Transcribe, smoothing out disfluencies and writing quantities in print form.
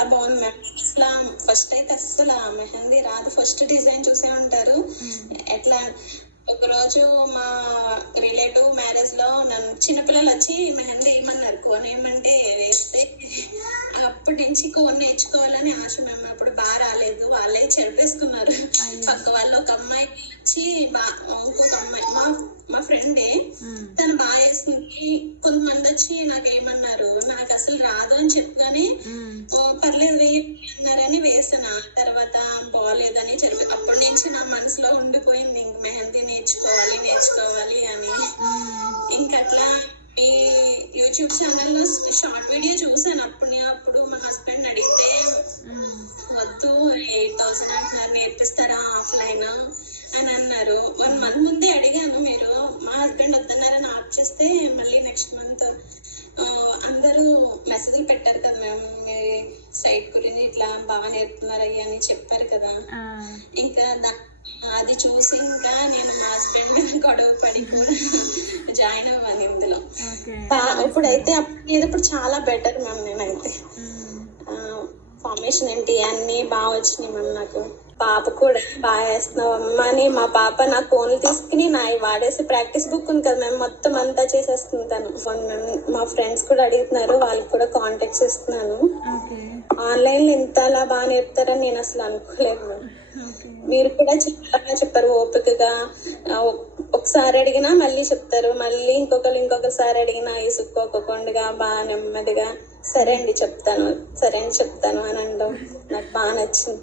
చాలా బాగుంది మ్యామ్. అసలు ఫస్ట్ అయితే అస్సలు ఆ మెహందీ రాదు. ఫస్ట్ డిజైన్ చూసే ఉంటారు. ఎట్లా ఒక రోజు మా రిలేటివ్ మ్యారేజ్ లో నన్ను చిన్నపిల్లలు వచ్చి మెహందీ వేయమన్నారు. కోన్ వేయమంటే వేస్తే అప్పటి నుంచి కోన్ నేర్చుకోవాలని ఆశ మ్యామ్. అప్పుడు బాగా రాలేదు, వాళ్ళే చెరిపేసుకున్నారు. పక్క వాళ్ళు ఒక అమ్మాయి వచ్చి ఇంకొక అమ్మాయి మా ఫ్రెండే, తను బాగా వేస్తుంది. కొంతమంది వచ్చి నాకు ఏమన్నారు, నాకు అసలు రాదు అని చెప్పగానే పర్లేదు వేయి అన్నారని వేసాను. తర్వాత బాగోలేదని చెప్పి అప్పటి నుంచి నా మనసులో ఉండిపోయింది ఇంక మెహందీ నేర్చుకోవాలి అని. ఇంకా అట్లా ఈ యూట్యూబ్ ఛానల్లో షార్ట్ వీడియో చూసాను. అప్పుడు మా హస్బెండ్ అడిగితే వద్దు 8,000 అంటున్నారు, నేర్పిస్తారా ఆఫ్లైన్ అని అన్నారు. 1 month ముందే అడిగాను. మీరు మా హస్బెండ్ వద్దన్నారని ఆఫ్ చేస్తే మళ్ళీ నెక్స్ట్ మంత్ అందరూ మెసేజ్లు పెట్టారు కదా మేము, మీ సైట్ గురించి ఇట్లా బాగా నేర్పుతున్నారు అయ్యి అని చెప్పారు కదా. ఇంకా అది చూసి ఇంకా నేను మా హస్బెండ్ గొడవ పడి కూడా జాయిన్ అవ్వాలి ఇందులో. ఇప్పుడైతే ఇప్పుడు చాలా బెటర్ మ్యామ్. నేనైతే ఫార్మేషన్ ఏంటి అన్ని బాగా వచ్చినాయి మ్యామ్. నాకు పాప కూడా బాగా వేస్తున్నావు అమ్మ అని మా పాప నా ఫోన్లు తీసుకుని నా వాడేసి ప్రాక్టీస్ బుక్ ఉంది కదా మేము మొత్తం అంతా చేసేస్తుంది తను. మా ఫ్రెండ్స్ కూడా అడుగుతున్నారు, వాళ్ళకి కూడా కాంటాక్ట్స్ ఇస్తున్నాను. ఆన్లైన్ లో ఇంతలా బాగా నేర్పుతారని నేను అసలు అనుకోలేదు మ్యామ్. మీరు కూడా చాలా చెప్పారు ఓపికగా. ఒకసారి అడిగినా మళ్ళీ చెప్తారు, మళ్ళీ ఇంకొకసారి అడిగినా ఇసుక్కోకుండా బాగా నెమ్మదిగా సరే అండి చెప్తాను అని అనడం నాకు బాగా నచ్చింది.